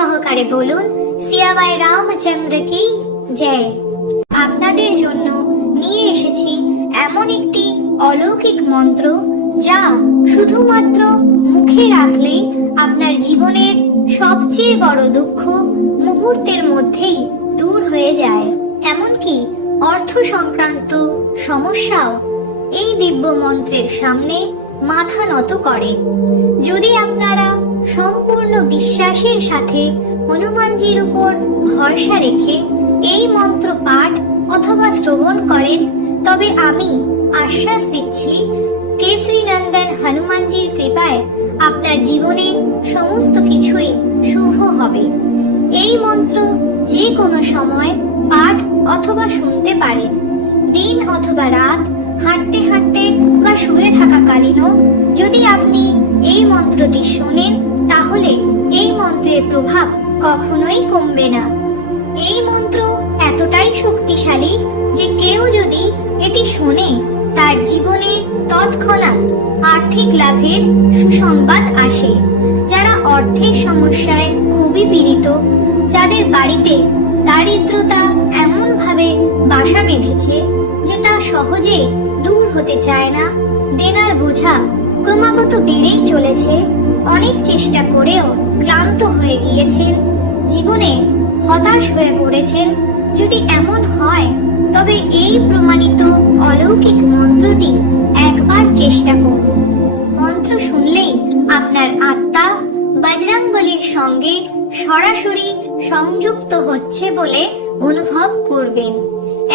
সহকারে বলুন সিয়াবাই রামচন্দ্র কি জয়। আপনাদের জন্য নিয়ে এসেছি এমন একটি অলৌকিক মন্ত্র যা শুধুমাত্র মুখে রাখলেই আপনার জীবনের সবচেয়ে বড় দুঃখ মুহূর্তের মধ্যেই দূর হয়ে যায়। এমনকি অর্থ সংক্রান্ত সমস্যাও এই দিব্য মন্ত্রের সামনে মাথা নত করে। যদি আপনারা সম্পূর্ণ বিশ্বাসের সাথে হনুমানজির উপর ভরসা রেখে এই মন্ত্র পাঠ অথবা শ্রবণ করেন, তবে আমি আশ্বাস দিচ্ছি কেশরী নন্দন হনুমানজির কৃপায় আপনার জীবনে সমস্ত কিছুই শুভ হবে। এই মন্ত্র যে কোনো সময় পাঠ অথবা শুনতে পারেন। দিন অথবা রাত, হাঁটতে হাঁটতে বা শুয়ে থাকাকালীনও যদি আপনি এই মন্ত্রটি শোনেন, তাহলে এই মন্ত্রের প্রভাব কখনোই কমবে না। এই মন্ত্র এতটাই শক্তিশালী যে কেউ যদি এটি শোনে, তার জীবনে তৎক্ষণাৎ আর্থিক লাভের সুসংবাদ আসে। যারা অর্থের সমস্যায় খুবই পীড়িত, যাদের বাড়িতে দারিদ্রতা এমন ভাবে বাসা বেঁধেছে যে তা সহজে দূর হতে চায় না, দেনার বোঝা ক্রমাগত বেড়েই চলেছে, অনেক চেষ্টা করেও ক্লান্ত হয়ে গিয়েছেন, জীবনে হতাশ হয়ে পড়েছেন, যদি এমন হয় তবে এই প্রমাণিত অলৌকিক মন্ত্রটি একবার চেষ্টা করুন। মন্ত্র শুনলেই আপনার আত্মা বজরংবলীর সঙ্গে সরাসরি সংযুক্ত হচ্ছে বলে অনুভব করবেন।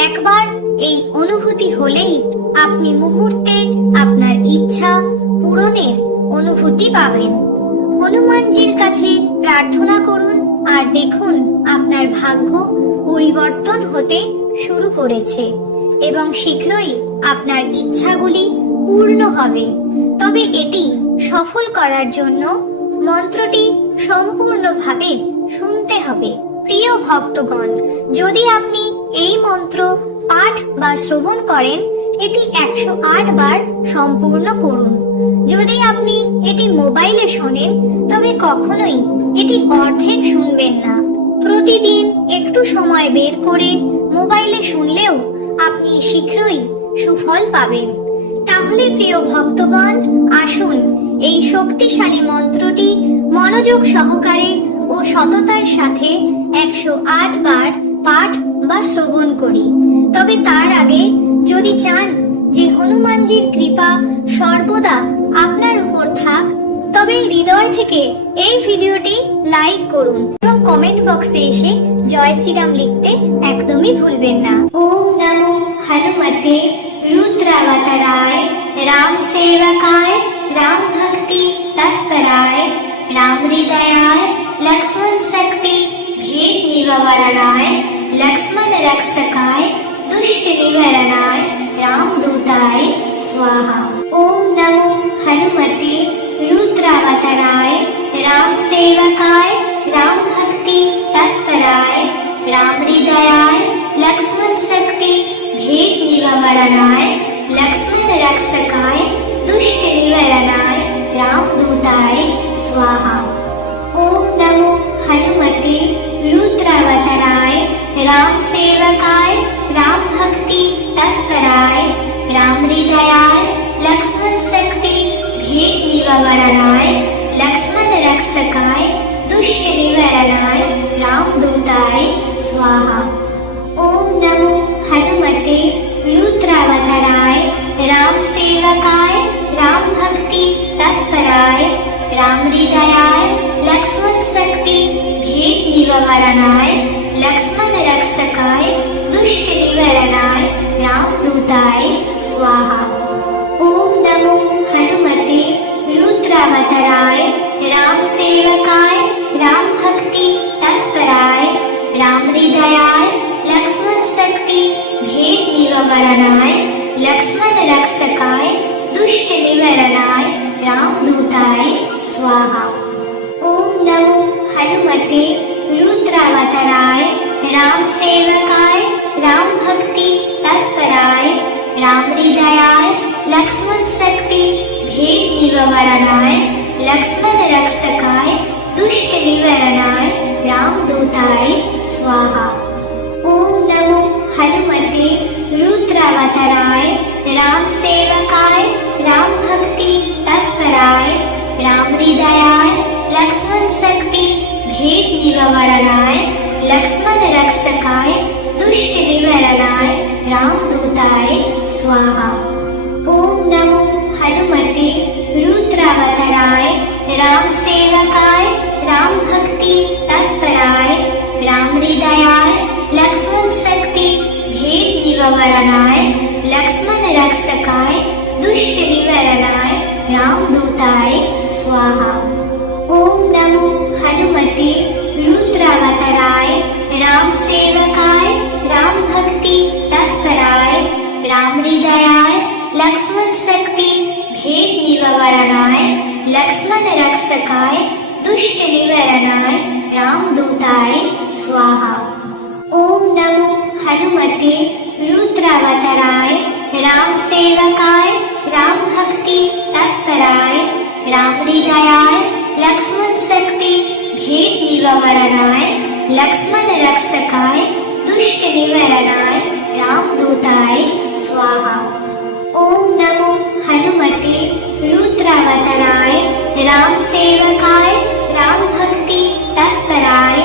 একবার এই অনুভূতি হলেই আপনি মুহূর্তে আপনার ইচ্ছা পূরণের অনুভূতি পাবেন। হনুমানজির কাছে প্রার্থনা করুন আর দেখুন আপনার ভাগ্য পরিবর্তন হতে শুরু করেছে এবং শীঘ্রই আপনার ইচ্ছাগুলি পূর্ণ হবে। তবে এটি সফল করার জন্য মন্ত্রটি সম্পূর্ণভাবে শুনতে হবে। প্রিয় ভক্তগণ, যদি আপনি এই মন্ত্র পাঠ বা শ্রবণ করেন, এটি 108 বার সম্পূর্ণ করুন। যদি আপনি এটি মোবাইলে শোনেন, তবে কখনোই এটি অর্ধেক শুনবেন না। প্রতিদিন একটু সময় বের করে মোবাইলে শুনলেও আপনি শীঘ্রই সুফল পাবেন। তাহলে প্রিয় ভক্তগণ, আসুন এই শক্তিশালী মন্ত্রটি মনোযোগ সহকারে ও সততার সাথে 108 বার পাঠ বা শ্রবণ করি। তবে তার আগে যদি চান যে হনুমানজির কৃপা সর্বদা আপনার উপর থাক, তবে হৃদয় থেকে এই ভিডিওটি লাইক করুন এবং কমেন্ট বক্সে এসে জয় শ্রীরাম লিখতে একদমই ভুলবেন না। ওম নমো হনুমতে রুদ্রাবতারায় রাম সেবকায় রাম ভক্তি তৎপরায় রাম হৃদয়ায় लक्ष्मण शक्ति भेद निवारणाय लक्ष्मण रक्षकाय दुष्ट निवारणाय रामदूताय स्वाहा। ओम नमो हनुमते रुद्रावताराय राम सेवकाय राम भक्ति तत्पराय राम हृदयाय लक्ष्मण शक्ति भेद निवारणाय लक्ष्मण रक्षकाय दुष्ट निवारणाय रामदूताय स्वाहा। ओम नमो हनुमते रुद्रावताराय राम सेवकाय राम भक्ति तत्पराय राम हृदयाय लक्ष्मण शक्ति भेद निवारणाय लक्ष्मण रक्षकाय दुष्ट निवारणाय रामदूताय स्वाहा। ओम नमो हनुमते रुद्रावताराय राम सेवकाय राम भक्ति तत्पराय राम हृदयाय लक्ष्मण शक्ति भेद निवारणाय लक्ष्मण रक्षकाय दुष्ट निवारणाय रामदूताय स्वाहा। ओम नमो हनुमते रुद्रावताराय राम सेवकाय राम भक्ति तत्पराय राम हृदयाय लक्ष्मण शक्ति भेद निवारणाय लक्ष्मण रक्षकाय दुष्ट निवारणाय रामदूताय स्वाहा। ओम नमो हनुमते रुद्रावताराय राम सेवकाय राम भक्ति तत्पराय राम हृदयाय लक्ष्मण शक्ति भेद निवारणाय लक्ष्मण रक्षकाय दुष्ट निवारणाय दूताय स्वाहा। ओम नमो हनुमते रुद्रावताराय राम सेवकाय राम भक्ति तत्पराय राम हृदयाय लक्ष्मण शक्ति भेद निवारणाय लक्ष्मण रक्षकाय दुष्ट निवारणाय राम दूताय स्वाहा। ओम नमो हनुमते रुद्रावताराय राम सेवकाय राम भक्ति तत्पराय राम हृदयाय लक्ष्मण शक्ति भेद निवारणाय लक्ष्मण रक्षकाय दुष्ट निवारणाय राम दूताय स्वाहा। ओम नमो हनुमते रुद्रावताराय राम सेवकाय राम भक्ति तत्पराय राम हृदयाय लक्ष्मण शक्ति भेद निवारणाय लक्ष्मण रक्षकाय दुष्ट निवारणाय राम दूताय स्वाहा। ओम नमो हनुमते रुद्रावताराय राम सेवकाय राम भक्ति तत्पराय राम हृदयाय लक्ष्मण शक्ति भेद निवारणाय लक्ष्मण रक्षकाय दुष्ट निवारणाय राम दूताय स्वाहा। ओम नमो हनुमते रुद्रावताराय राम सेवकाय राम भक्ति तत्पराय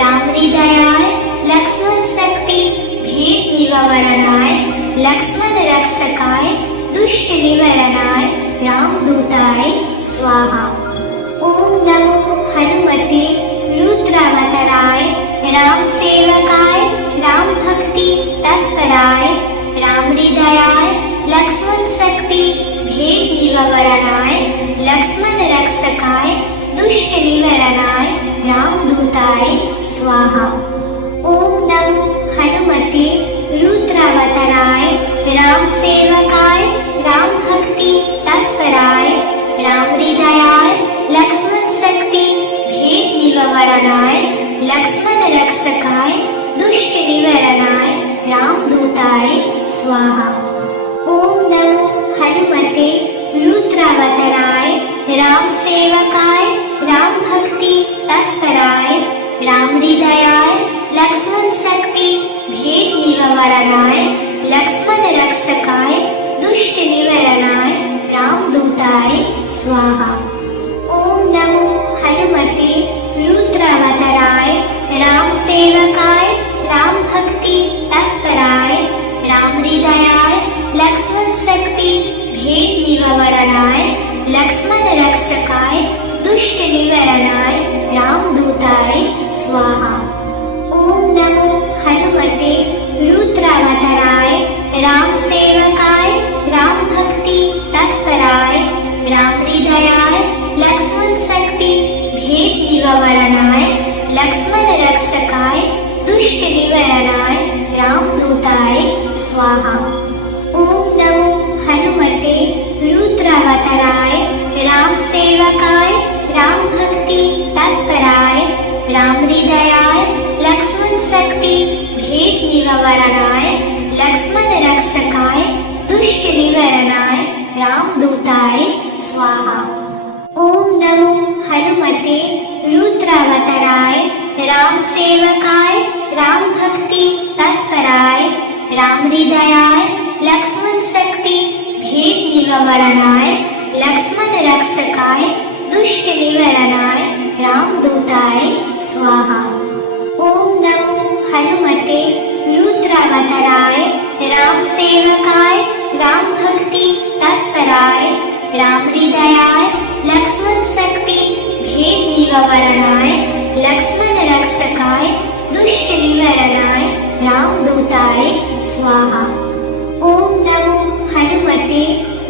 राम हृदयाय लक्ष्मण शक्ति भेद निवारणाय लक्ष्मण रक्षकाय दुष्ट निवारणाय राम दूताय स्वाहा। ओम नमो हनुमते रुद्रावताराय राम सेवकाय राम भक्ति तत्पराय राम हृदयाय लक्ष्मण शक्ति भेद निवारणाय लक्ष्मण रक्षकाय दुष्ट निवारणाय राम दूताय स्वाहा। ओम नमो हनुमते रुद्रावताराय राम सेवकाय राम भक्ति तत्पराय राम हृदयाय लक्ष्मण शक्ति भेद निवारणाय लक्ष्मण रक्षकाय दुष्ट निवारणाय राम दूताय स्वाहा। ओम नमो हनुमते रुद्रावताराय राम सेवकाय राम भक्ति तत्पराय राम हृदयाय लक्ष्मण शक्ति भेद निवारणाय लक्ष्मण रक्षकाय दुष्ट निवारणाय राम दूताय स्वाहा। ओम नमो हनुमते रुद्रावताराय राम सेवकाय राम भक्ति तत्पराय राम हृदयाय लक्ष्मण शक्ति भेद निवारणाय लक्ष्मण रक्षकाय दुष्ट निवारणाय राम दूताय स्वाहा। ओम नमो हनुमते रुद्रावताराय राम सेवकाय राम भक्ति तत्पराय राम हृदयाय लक्ष्मण शक्ति भेद निवारणाय लक्ष्मण रक्षकाय दुष्ट निवारणाय राम दूताय स्वाहा। ओम नमो हनुमते रुद्रावताराय राम सेवकाय राम भक्ति तत्पराय राम हृदयाय लक्ष्मण शक्ति भेद निवारणाय लक्ष्मण रक्षकाय दुष्ट निवारणाय राम दूताय स्वाहा। ओम नमो हनुमते रुद्रावताराय राम सेवकाय राम भक्ति तत्पराय राम हृदयाय लक्ष्मण शक्ति भेद निवारणाय लक्ष्मण रक्षकाय दुष्ट निवारणाय राम दूताय स्वाहा। ओम नमो हनुमते रुद्रावताराय राम सेवकाय राम भक्ति तत्पराय राम हृदयाय लक्ष्मण शक्ति भेद निवारणाय लक्ष्मण रक्षकाय दुष्ट निवारणाय राम दूताय स्वाहा। ओम नमो हनुमते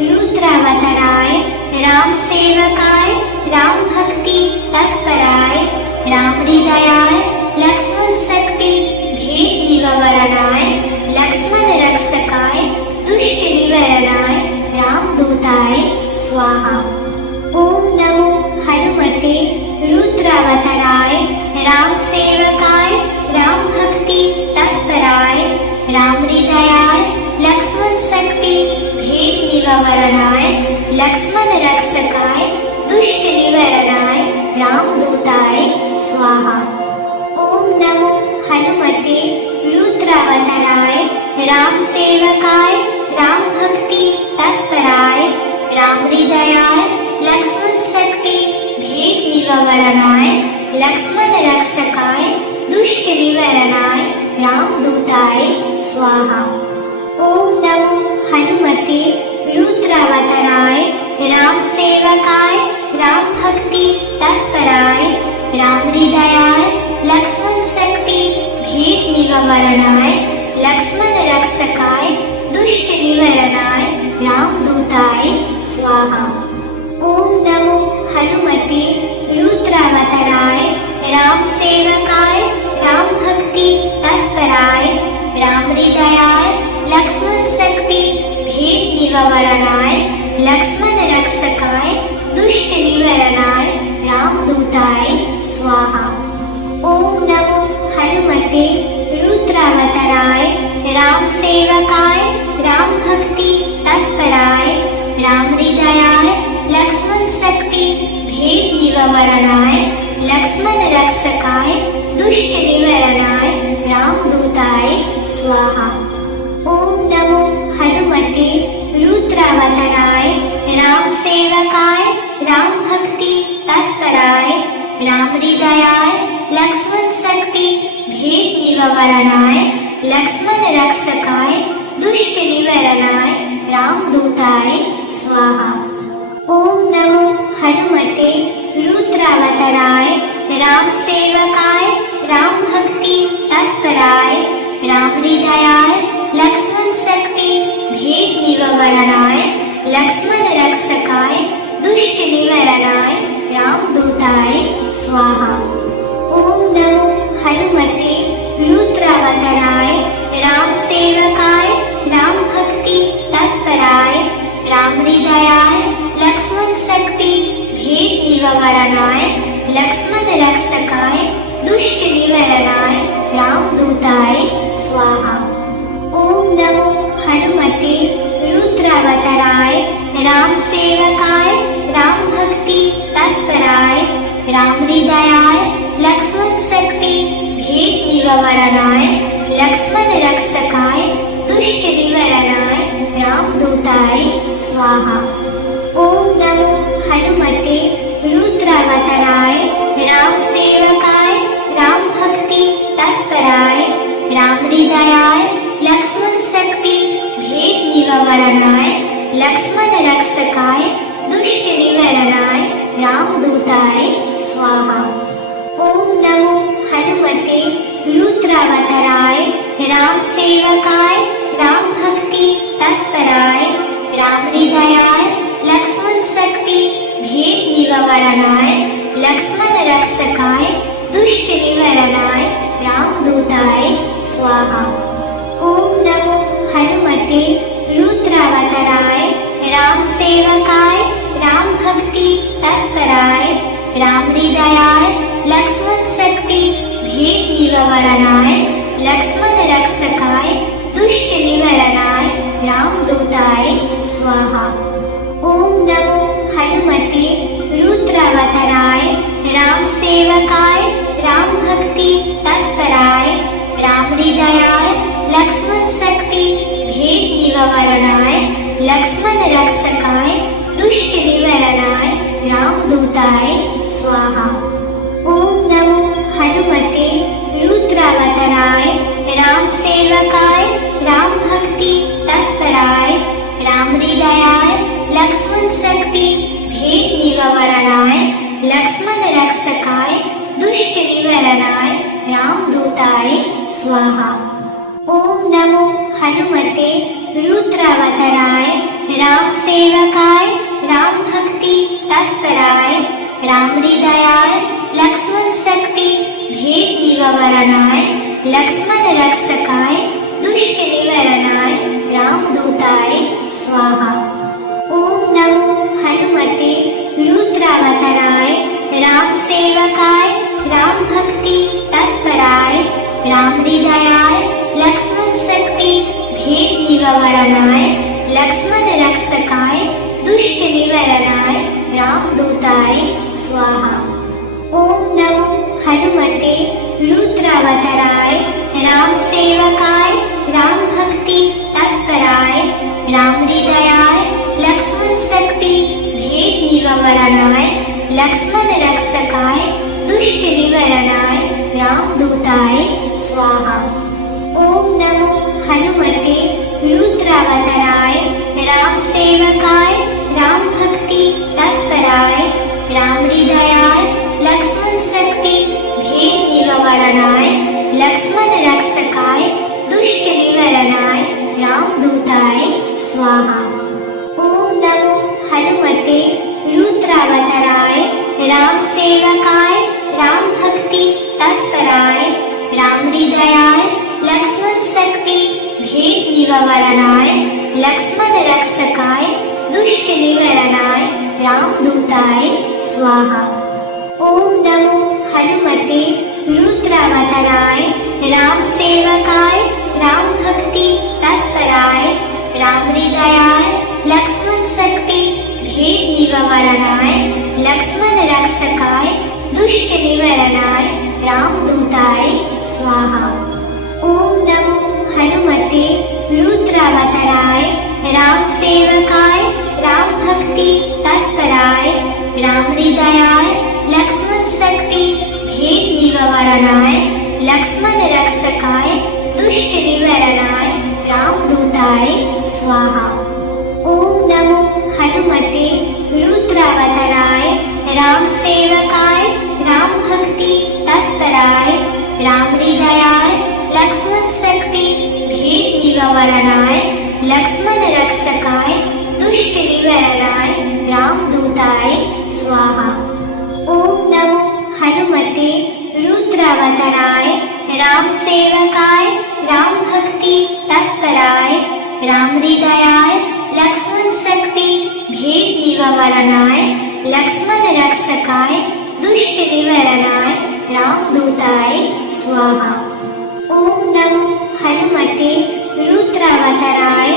रुद्रावताराय राम सेवकाय राम भक्ति तत्पराय राम हृदयाय लक्ष्मण शक्ति भेद निवारणाय लक्ष्मण रक्षकाय दुष्ट निवारणाय राम दूताय स्वाहा। ओम नमो हनुमते रुद्रावताराय राम सेवकाय राम भक्ति तत्पराय राम हृदयाय लक्ष्मण शक्ति भेद निवारणाय लक्ष्मण रक्षकाय दुष्ट निवारणाय राम दूताय स्वाहा। ओम निवारणाय लक्ष्मण रक्षकाय दुष्ट निवारणाय रामदूताय स्वाहा। ओम नमो हनुमते रुद्रावताराय राम सेवकाय राम भक्ति तत्पराय राम हृदयाय लक्ष्मण शक्ति भेद निवारणाय लक्ष्मण रक्षकाय दुष्ट निवारणाय रामदूताय स्वाहा। ओम नमो हनुमते रुद्रावताराय राम सेवकाय राम भक्ति तत्पराय राम हृदयाय लक्ष्मण शक्ति भेद निवारणाय लक्ष्मण रक्षकाय दुष्ट निवारणाय रामदूताय स्वाहा। ओम नमो हनुमते रुद्रावताराय राम सेवकाय राम भक्ति तत्पराय राम हृदयाय लक्ष्मण शक्ति भेद निवारणाय लक्ष्मण रक्षकाय दुष्ट निवारणाय रामदूताय स्वाहा। ओम नमो हनुमते रुद्रावताराय राम सेवकाय राम भक्ति तत्पराय राम हृदयाय लक्ष्मण शक्ति भेद निवारणाय लक्ष्मण रक्षकाय दुष्ट निवारणाय रामदूताय स्वाहा। ओम नमो हनुमते रुद्रावताराय राम सेवकाय राम भक्ति तत्पराय राम हृदयाय लक्ष्मण शक्ति भेद निवारणाय लक्ष्मण रक्षकाय दुष्ट निवारणाय रामदूताय स्वाहा। ओम नमो हनुमते रुद्रावताराय राम सेवकाय राम भक्ति तत्पराय राम हृदयाय लक्ष्मण शक्ति भेद निवारणाय लक्ष्मण रक्षकाय दुष्ट निवारणाय रामदूताय स्वाहा। ओम नमो हनुमते रुद्रावताराय राम सेवकाय राम भक्ति तत्पराय राम हृदयाय लक्ष्मण शक्ति भेद निवारणाय लक्ष्मण रक्षकाय दुष्ट निवारणाय रामदूताय स्वाहा। ओम नमो हनुमते रुद्रावताराय राम सेवकाय राम भक्ति तत्पराय राम हृदयाय लक्ष्मण शक्ति भेद निवारणाय लक्ष्मण रक्षकाय दुष्ट निवारणाय रामदूताय स्वाहा। ओम नमो हनुमते रुद्रावताराय राम सेवकाय राम भक्ति तत्पराय राम हृदयाय लक्ष्मण शक्ति भेद निवारणाय लक्ष्मण रक्षकाय दुष्ट निवारणाय रामदूताय स्वाहा। ओम नमो हनुमते रुद्रावताराय राम सेवकाय राम भक्ति तत्पराय राम हृदयाय लक्ष्मण शक्ति भेद निवारणाय लक्ष्मण रक्षकाय दुष्ट निवारणाय रामदूताय स्वाहा। ओम नमो हनुमते रुद्रावताराय राम सेवकाय राम भक्ति तत्पराय राम हृदयाय लक्ष्मण शक्ति भेद निवारणाय लक्ष्मण रक्षकाय दुष्ट निवारणाय रामदूताय स्वाहा। ओम नमो हनुमते रुद्रावताराय राम सेवकाय राम भक्ति तत्पराय राम हृदयाय लक्ष्मण शक्ति भेद निवारणाय लक्ष्मण रक्षकाय दुष्ट निवारणाय रामदूताय स्वाहा। ओम नमो हनुमते रुद्रावताराय राम सेवकाय राम भक्ति तत्पराय राम हृदयाय लक्ष्मण शक्ति भेद निवारणाय लक्ष्मण रक्षकाय दुष्ट निवारणाय रामदूताय स्वाहा। ओम नमो हनुमते रुद्रावताराय राम सेवकाय राम भक्ति तत्पराय राम हृदयाय लक्ष्मण शक्ति भेद निवारणाय लक्ष्मण रक्षकाय दुष्ट निवारणाय रामदूताय स्वाहा। ओम नमो हनुमते रुद्रावताराय राम सेवकाय राम भक्ति तत्पराय राम हृदयाय लक्ष्मण शक्ति भेद निवारणाय लक्ष्मण रक्षकाय दुष्ट निवारणाय रामदूताय स्वाहा। ओम नमो हनुमते रुद्रावताराय राम सेवकाय राम भक्ति तत्पराय राम हृदयाय लक्ष्मण शक्ति भेद निवारणाय लक्ष्मण रक्षकाय दुष्ट निवारणाय रामदूताय स्वाहा। ओम नमो हनुमते रुद्रावताराय राम सेवकाय राम भक्ति तत्पराय राम हृदयाय लक्ष्मण शक्ति भेद निवारणाय लक्ष्मण रक्षकाय दुष्ट निवारणाय रामदूताय स्वाहा। ओम नमो हनुमते रुद्रावताराय राम सेवकाय राम भक्ति तत्पराय राम हृदयाय लक्ष्मण शक्ति भेद निवारणाय लक्ष्मण रक्षकाय दुष्ट निवारणाय रामदूताय स्वाहा। ओम नमो हनुमते रुद्रावताराय राम सेवकाय राम भक्ति तत्पराय राम हृदयाय लक्ष्मण शक्ति भेद निवारणाय लक्ष्मण रक्षकाय दुष्ट निवारणाय रामदूताय स्वाहा। ओम नमो हनुमते रुद्रावताराय राम सेवकाय राम भक्ति तत्पराय राम हृदयाय लक्ष्मण शक्ति भेद निवारणाय लक्ष्मण रक्षकाय दुष्ट निवारणाय रामदूताय स्वाहा। ओम नमो हनुमते रुद्रावताराय राम सेवकाय राम भक्ति तत्पराय राम हृदयाय लक्ष्मण शक्ति भेद निवारणाय लक्ष्मण रक्षकाय दुष्ट निवारणाय रामदूताय स्वाहा। ओम नमो हनुमते रुद्रावताराय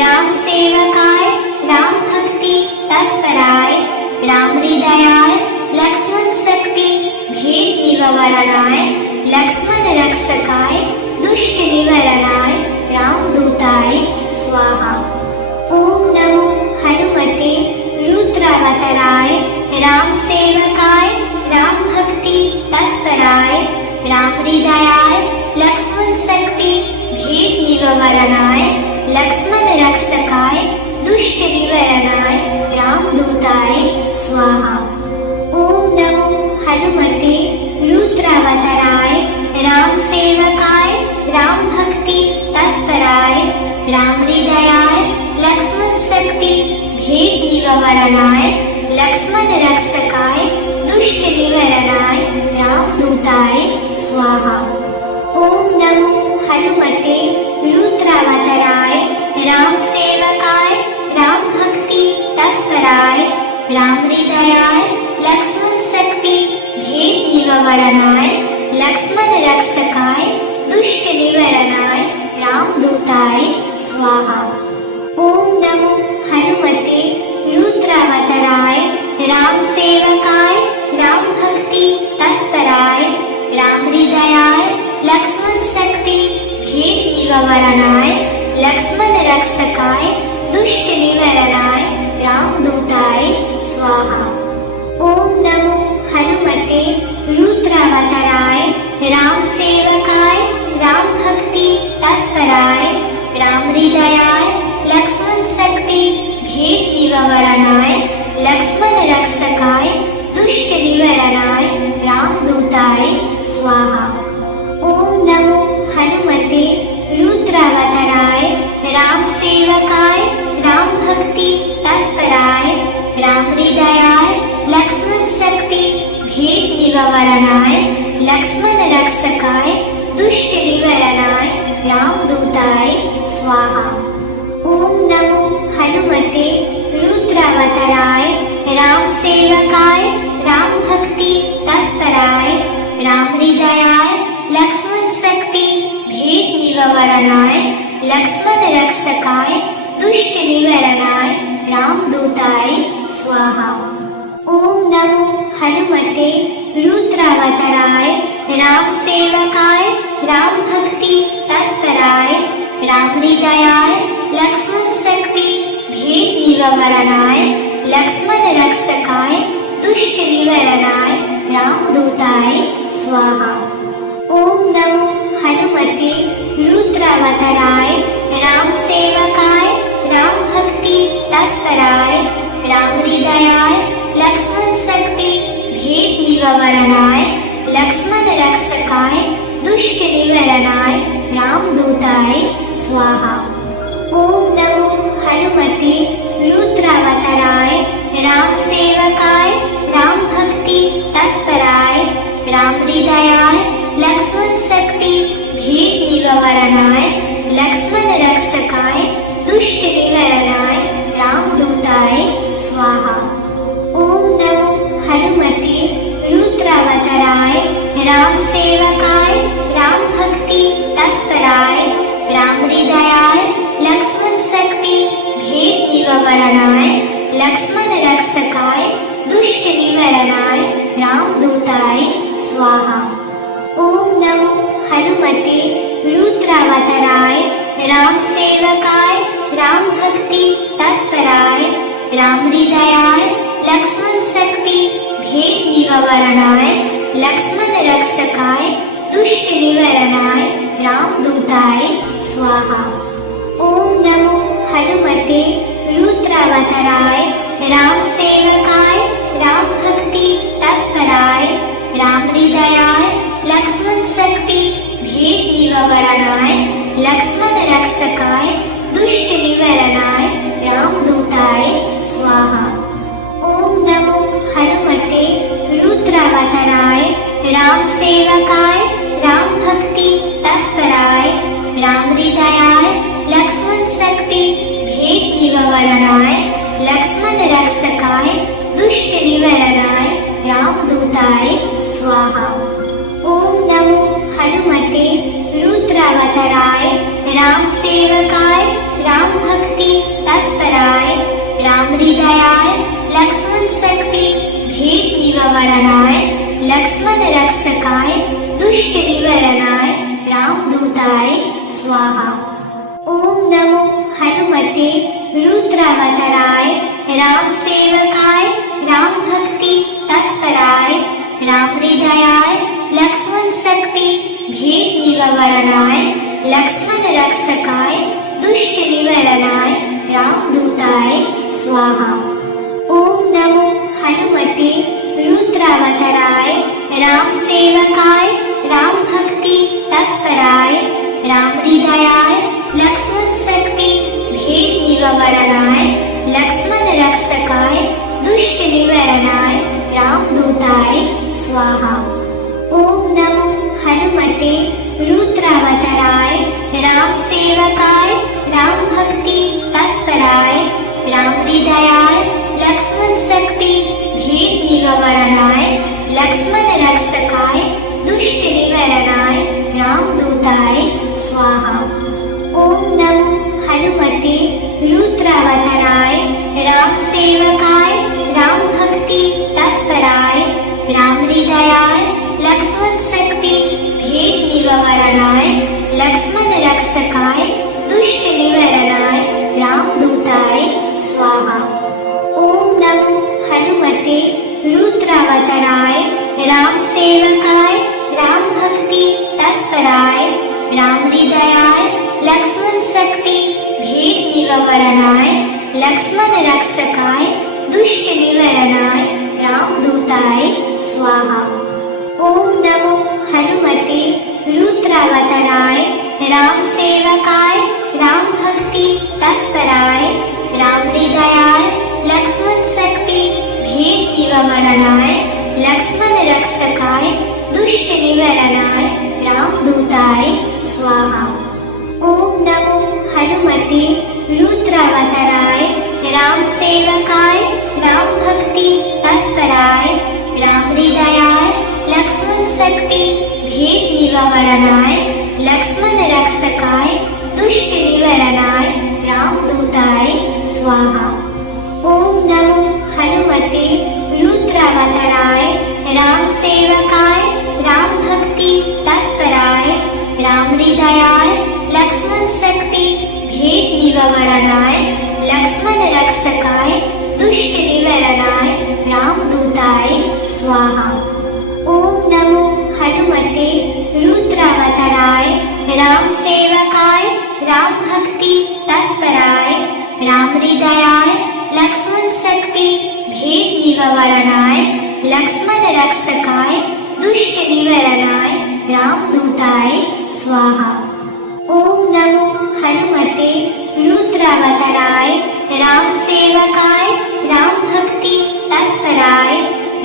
राम सेवकाय राम भक्ति तत्पराय राम हृदयाय लक्ष्मण शक्ति भेद निवारणाय लक्ष्मण रक्षकाय दुष्ट निवारणाय रामदूताय स्वाहा। ओम नमो हनुमते रुद्रावताराय राम सेवकाय राम भक्ति तत्पराय राम हृदयाय लक्ष्मण शक्ति भेद निवारणाय लक्ष्मण रक्षकाय दुष्ट निवारणाय रामदूताय स्वाहा। ओम नमो हनुमते रुद्रावताराय राम सेवकाय राम भक्ति तत्पराय राम हृदयाय लक्ष्मण शक्ति भेद निवारणाय लक्ष्मण रक्षकाय दुष्ट निवारणाय रामदूताय स्वाहा। ओम नमो हनुमते रुद्रावताराय राम सेवकाय राम भक्ति तत्पराय राम हृदयाय लक्ष्मण शक्ति भेद निवारणाय लक्ष्मण रक्षकाय दुष्ट निवारणाय रामदूताय स्वाहा। ओम नमो हनुमते रुद्रावताराय राम सेवकाय राम भक्ति तत्पराय राम हृदयाय लक्ष्मण शक्ति भेद निवारणाय लक्ष्मण रक्षकाय दुष्ट निवारणाय रामदूताय स्वाहा। ओम नमो हनुमते रुद्रावताराय राम सेवकाय राम भक्ति तत्पराय राम हृदयाय लक्ष्मण शक्ति भेद निवारणाय लक्ष्मण रक्षकाय दुष्ट निवारणाय रामदूताय स्वाहा। ओम नमो हनुमते रुद्रावताराय राम सेवकाय राम भक्ति तत्पराय राम हृदयाय लक्ष्मण शक्ति भेद निवारणाय लक्ष्मण रक्षकाय दुष्ट निवारणाय रामदूताय स्वाहा। ओम नमो हनुमते रुद्रावताराय राम सेवकाय राम भक्ति तत्पराय राम हृदयाय लक्ष्मण शक्ति भेद निवारणाय लक्ष्मण रक्षकाय दुष्ट निवारणाय रामदूताय स्वाहा। ओम नमो हनुमते रुद्रावताराय राम सेवकाय राम भक्ति तत्पराय राम हृदयाय लक्ष्मण शक्ति भेद निवारणाय लक्ष्मण रक्षकाय दुष्ट निवारणाय रामदूताय स्वाहा। ओम नमो हनुमते रुद्रावताराय राम सेवकाय राम भक्ति तत्पराय राम हृदयाय लक्ष्मण शक्ति भेद निवारणाय लक्ष्मण रक्षकाय दुष्ट निवारणाय रामदूताय स्वाहा। ओम नमो हनुमते रुद्रावताराय राम सेवकाय राम भक्ति तत्पराय राम हृदयाय लक्ष्मण शक्ति भेद निवारणाय लक्ष्मण रक्षकाय दुष्ट निवारणाय रामदूताय स्वाहा। ओम नमो हनुमते रुद्रावताराय राम सेवकाय राम भक्ति तत्पराय राम हृदयाय लक्ष्मण शक्ति भेद निवारणाय लक्ष्मण रक्षकाय दुष्ट निवारणाय रामदूताय स्वाहा। ओम नमो हनुमते रुद्रावताराय राम सेवकाय राम भक्ति तत्पराय राम हृदयाय लक्ष्मण शक्ति भेद निवारणाय लक्ष्मण रक्षकाय दुष्ट निवारणाय रामदूताय स्वाहा। ओम नमो हनुमते रुद्रावताराय राम सेवकाय राम भक्ति तत्पराय राम हृदयाय लक्ष्मण शक्ति भेद निवारणाय लक्ष्मण रक्षकाय दुष्ट निवारणाय रामदूताय स्वाहा। ओम नमो हनुमते रुद्रावताराय राम सेवकाय राम भक्ति तत्पराय राम हृदयाय लक्ष्मण शक्ति भेद निवारणाय लक्ष्मण रक्षकाय दुष्ट निवारणाय रामदूताय स्वाहा। ओम नमो हनुमते रुद्रावताराय राम सेवकाय राम भक्ति तत्पराय राम हृदयाय लक्ष्मण शक्ति भेद निवारणाय लक्ष्मण रक्षकाय दुष्ट निवारणाय रामदूताय स्वाहा। ओम नमो हनुमते रुद्रावताराय राम सेवकाय राम भक्ति तत्पराय राम हृदयाय लक्ष्मण शक्ति भेद निवारणाय लक्ष्मण रक्षकाय दुष्ट निवारणाय रामदूताय स्वाहा। ओम नमो हनुमते रुद्रावताराय राम सेवकाय राम भक्ति तत्पराय राम हृदयाय लक्ष्मण शक्ति भेद निवारणाय लक्ष्मण रक्षकाय दुष्ट निवारणाय रामदूताय स्वाहा। ओम नमो हनुमते रुद्रावताराय राम सेवकाय राम भक्ति तत्पराय राम हृदयाय लक्ष्मण शक्ति भेद निवारणाय लक्ष्मण रक्षकाय दुष्ट निवारणाय रामदूताय स्वाहा। ओम नमो हनुमते रुद्रावताराय राम सेवकाय राम भक्ति तत्पराय राम हृदयाय लक्ष्मण शक्ति भेद निवारणाय लक्ष्मण रक्षकाय दुष्ट निवारणाय रामदूताय स्वाहा। ओम नमो हनुमते रुद्रावताराय राम सेवकाय राम भक्ति तत्पराय राम हृदयाय लक्ष्मण शक्ति भेद निवारणाय लक्ष्मण रक्षकाय दुष्ट निवारणाय रामदूताय स्वाहा। ओम नमो हनुमते रुद्रावताराय राम सेवकाय राम भक्ति तत्पराय राम हृदयाय लक्ष्मण शक्ति भेद निवारणाय लक्ष्मण रक्षकाय दुष्ट निवारणाय रामदूताय स्वाहा। ओम नमो हनुमते रुद्रावताराय राम सेवकाय राम भक्ति तत्पराय राम हृदयाय लक्ष्मण शक्ति भेद निवारणाय लक्ष्मण रक्षकाय दुष्ट निवारणाय रामदूताय स्वाहा। ओम नमो हनुमते रुद्रावताराय राम सेवकाय राम भक्ति तत्पराय राम हृदयाय लक्ष्मण शक्ति भेद निवारणाय लक्ष्मण रक्षकाय दुष्ट निवारणाय रामदूताय निवारणाय लक्ष्मण रक्षकाय दुष्ट निवारणाय रामदूताय स्वाहा। ओम नमो हनुमते रुद्रावताराय राम सेवकाय राम भक्ति तत्पराय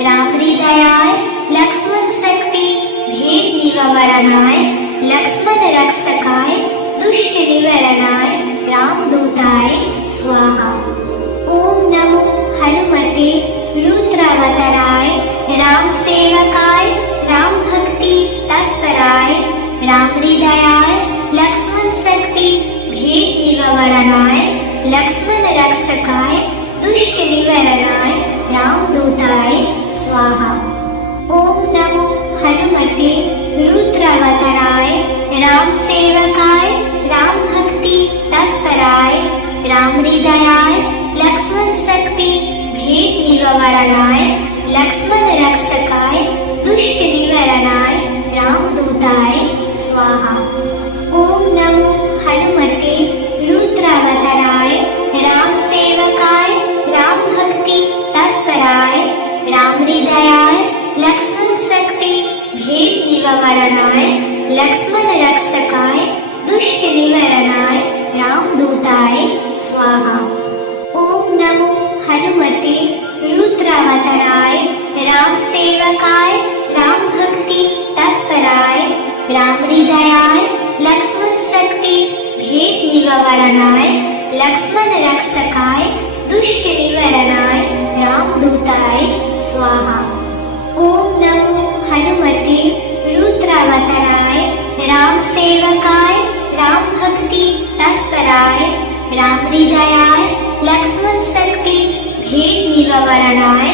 राम हृदयाय लक्ष्मण शक्ति भेद निवारणाय लक्ष्मण रक्षकाय दुष्ट निवारणाय रामदूताय स्वाहा। ओम नमो हनुमते रुद्रावताराय राम सेवकाय राम भक्ति तत्पराय राम हृदयाय लक्ष्मण शक्ति भेद निवारणाय लक्ष्मण रक्षकाय दुष्ट निवारणाय रामदूताय स्वाहा। ओम नमो हनुमते रुद्रावताराय राम सेवकाय राम भक्ति तत्पराय राम हृदयाय लक्ष्मण शक्ति भेद निवारणाय लक्ष्मण रक्षकाय दुष्ट निवारणाय रामदूताय स्वाहा। ओम नमो हनुमते रुद्रावताराय राम सेवकाय राम भक्ति तत्पराय राम हृदयाय लक्ष्मण शक्ति भेद निवारणाय लक्ष्मण रक्षकाय दुष्ट निवारणाय रामदूताय स्वाहा। ओम नमो हनुमते रुद्रावताराय राम सेवकाय राम भक्ति तत्पराय राम हृदयाय लक्ष्मण शक्ति भेद निवारणाय लक्ष्मण रक्षकाय दुष्ट निवारणाय रामदूताय स्वाहा। ओम नमो हनुमते रुद्रावताराय राम सेवकाय राम भक्ति तत्पराय राम हृदयाय लक्ष्मण शक्ति भेद निवारणाय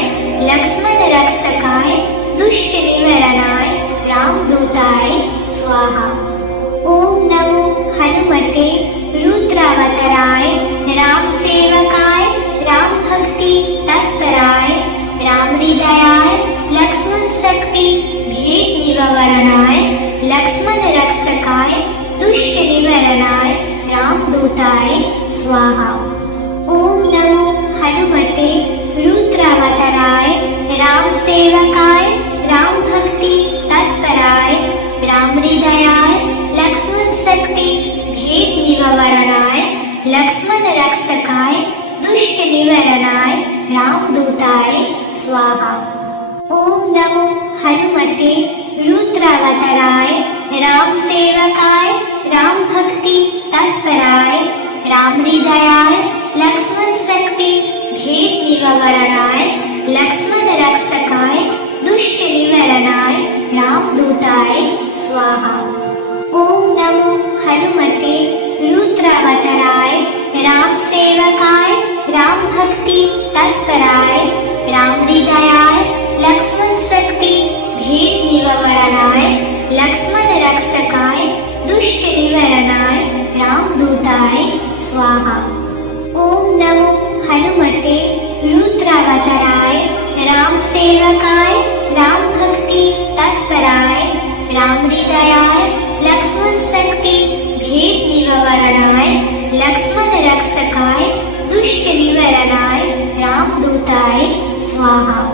लक्ष्मण रक्षकाय दुष्ट निवारणाय रामदूताय स्वाहा। ओम नमो हनुमते रुद्रावताराय राम सेवकाय राम भक्ति तत्पराय राम हृदयाय लक्ष्मण शक्ति भेद निवारणाय लक्ष्मण रक्षकाय दुष्ट निवारणाय रामदूताय स्वाहा। ओम नमो हनुमते रुद्रावताराय राम सेवकाय राम भक्ति तत्पराय राम हृदयाय लक्ष्मण शक्ति भेद निवारणाय लक्ष्मण रक्षकाय दुष्ट निवारणाय रामदूताय स्वाहा। ओम नमो हनुमते रुद्रावताराय राम सेवकाय राम भक्ति तत्पराय राम हृदयाय लक्ष्मण शक्ति भेद निवारणाय लक्ष्मण रक्षकाय दुष्ट निवारणाय रामदूताय स्वाहा। ओम नमो हनुमते रुद्रावताराय राम सेवकाय राम भक्ति तत्पराय राम हृदयाय लक्ष्मण शक्ति भेद निवारणाय लक्ष्मण रक्षकाय दुष्ट निवारणाय रामदूताय स्वाहा। ओम नमो हनुमते रुद्रावताराय राम सेवकाय राम भक्ति तत्पराय राम हृदयाय लक्ष्मण शक्ति भेद निवारणाय लक्ष्मण रक्षकाय दुष्ट निवारणाय रामदूताय स्वाहा।